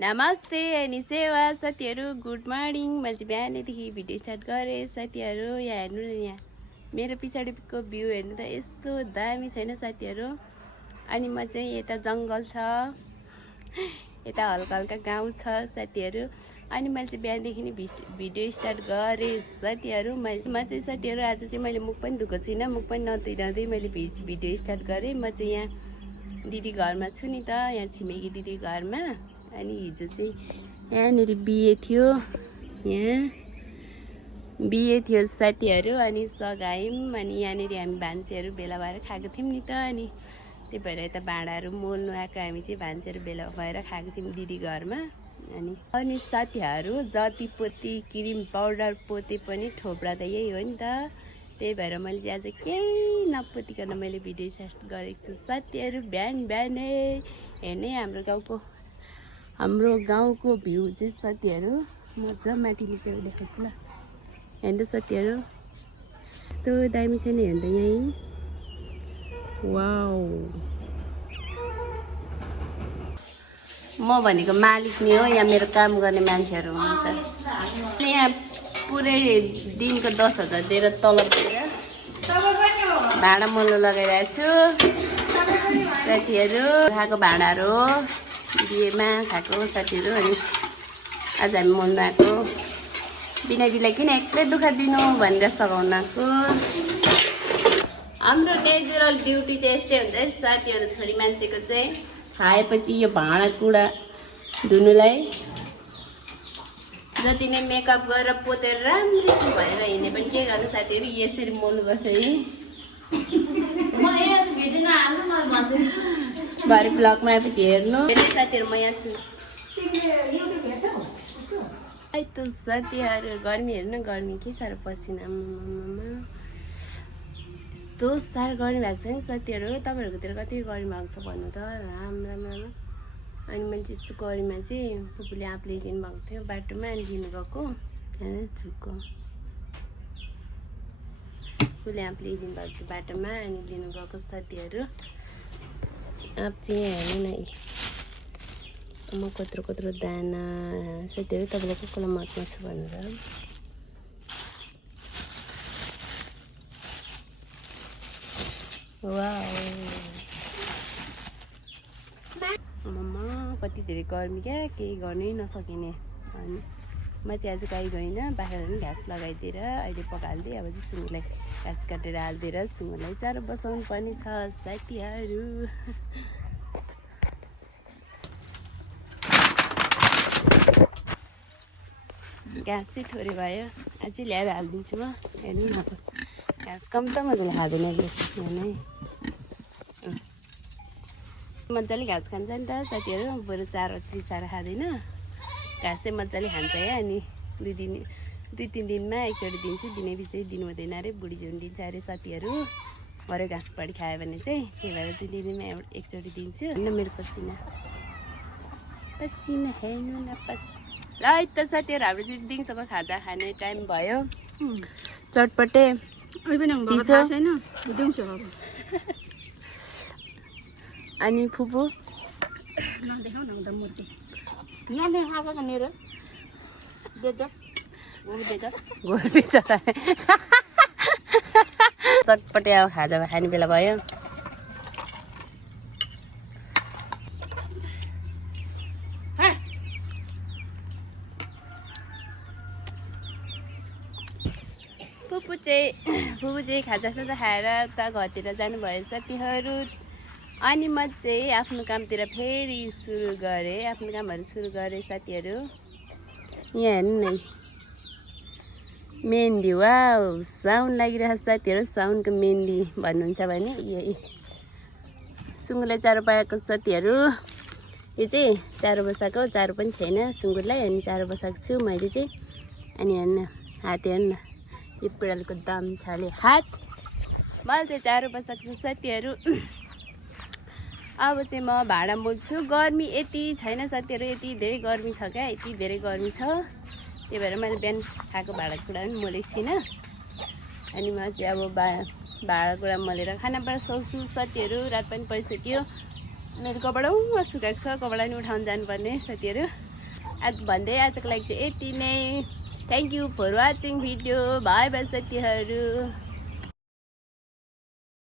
नमस्ते अनि सेवा साथीहरू गुड मर्निङ। मैले चाहिँ बिहानैदेखि भिडियो स्टार्ट गरेँ साथीहरू। यहाँ हेर्नु न, यहाँ मेरो पछाडिको भ्यू हेर्नु त यस्तो दामी छैन साथीहरू। अनि म चाहिँ यता जङ्गल छ, यता हल्का हल्का गाउँ छ साथीहरू। अनि मैले चाहिँ बिहानदेखि नै भिडियो स्टार्ट गरेँ साथीहरू। म चाहिँ साथीहरू आज चाहिँ मैले मुख पनि धुएको छुइनँ, मुख पनि नधुइरहँदै मैले भिडियो स्टार्ट गरेँ। म चाहिँ यहाँ दिदी घरमा छु नि त, यहाँ छिमेकी दिदी घरमा। अनि हिजो चाहिँ यहाँनिर बिहे थियो, यहाँ बिहे थियो साथीहरू। अनि सघायौँ, अनि यहाँनिर हामी भान्सेहरू भेला भएर खाएको थियौँ नि त। अनि त्यही भएर यता भाँडाहरू मोल्नु आएको हामी चाहिँ भान्सेहरू भेला भएर खाएको थियौँ दिदी घरमा। अनि साथीहरू जति पोते क्रिम पाउडर पोते पनि ठोब्रा त यही हो नि त। त्यही भएर मैले चाहिँ आज केही नपोतिकन मैले भिडियो स्टार्ट गरेको छु साथीहरू। बिहानै हेर्ने हाम्रो गाउँको भ्यू चाहिँ साथीहरू मजा माथि निस्केर देखाउँछु ल। हेर्नु साथीहरू यस्तो दामी छ नि, हेर्नु यहीँ। वाउ, म भनेको मालिक नि हो, यहाँ मेरो काम गर्ने मान्छेहरू हुनुहुन्छ। यहाँ पुरै दिनको 10,000 दिएर तलब दिएर भाँडा मोल्नु लगाइरहेको छु साथीहरू। खाएको भाँडाहरू हो, बिहेमा खाएको साथीहरू। अनि आज हामी मोल्नु आएको, बिना दिलाई किन एक्लै दुःख दिनु भनेर सघाउनु आएको। हाम्रो नेचुरल ड्युटी चाहिँ यस्तै हुन्छ है साथीहरू। छोरी मान्छेको चाहिँ खाएपछि यो भाँडाकुँडा धुनुलाई जति नै मेकअप गरेर पोतेर राम्रो भएर हिँड्ने पनि के गर्नु साथीहरू, यसरी मोल्नुपर्छ है। भरे ब्लगमा आएपछि हेर्नु साथीहरू, म यहाँ छु त साथीहरू। गर्मी हेर्नु न, गर्मी के साह्रो पसिना, यस्तो साह्रो गर्मी भएको छ नि साथीहरू। तपाईँहरूकोतिर कति गर्मी भएको छ भन्नु त, राम्रो। अनि मैले चाहिँ यस्तो गर्मीमा चाहिँ फुपूले आँप ल्याइदिनु भएको थियो बाटोमा, अनि लिनु गएको झुक्को फुपूले आँप ल्याइदिनु भएको थियो बाटोमा, अनि लिनु गएको साथीहरू। आँप चाहिँ हेर्नु न, म कत्रो दाना साथीहरू। तपाईँलाई कसलाई मतमा छ भनेर मम्मा कति धेरै गर्मी क्या, केही गर्नै नसकिने। अनि म चाहिँ आज गाई गइनँ, बाख्रालाई पनि घाँस लगाइदिएर अहिले पकालिदिएँ। अब चाहिँ सुँगुरलाई घाँस काटेर हालिदिएर सुँगुरलाई चारो बसाउनु पर्ने छ साथीहरू। घाँस चाहिँ थोरै भयो, अझै ल्याएर हालिदिन्छु म। हेर्नु न, घाँस कम त मजाले खाँदैन है, मजाले घाँस खान्छ नि त साथीहरू। बरु चारो साह्रो खाँदैन, घाँस चाहिँ मजाले खान्छ है। अनि 2-3 दिनमा एकचोटि दिन्छु, दिनै पछि दिनु हुँदैन अरे, बुढी झुन दिन्छ अरे साथीहरू। भरे घाँस बढी खायो भने चाहिँ, त्यही भएर 2 दिनमा एकचोटि दिन्छु। होइन मेरो पसिना हेर्नु न ल है त साथीहरू। हाम्रो चाहिँ दिउँसोको खाजा खाने टाइम भयो, चटपटे चिसो। अनि फुपू चटपटे अब खाजा खाने बेला भयो। फुपू चाहिँ खाजासाजा खाएर उता घरतिर जानुभयो साथीहरू। अनि म चाहिँ आफ्नो कामतिर फेरि सुरु गरेँ, आफ्नो कामहरू सुरु गरेँ साथीहरू। यहाँ हेर्नु न, मेहन्दी। वाउ, साउन लागिरहेको साथीहरू। साउनको मेहन्दी भन्नुहुन्छ भने यही सुँगुरलाई चारो पाएको साथीहरू। यो चाहिँ चारो बसाएको, चारो पनि छैन सुँगुरलाई, अनि चारो बसाएको छु मैले चाहिँ। अनि हेर्नु हात, हेर्नु न, यो पिँडालुको दम छले हात। मैले चाहिँ चारो बसाएको छु साथीहरू। अब चाहिँ म भाँडा मोल्छु। गर्मी यति छैन साथीहरू, यति धेरै गर्मी छ क्या, यति धेरै गर्मी छ। त्यही भएर मैले बिहान खाएको भाँडाकुँडा पनि मोलेको छुइनँ। अनि म चाहिँ अब भाँडाकुँडा मोलेर खाना बनाउन सक्छु साथीहरू। रात पनि परिसक्यो, मेरो कपडा सुकाएको छ, कपडा नि उठाउन जानुपर्ने साथीहरू। आज भन्दै आजको लागि चाहिँ यति नै। Thank you for watching video. Bye bye साथीहरू।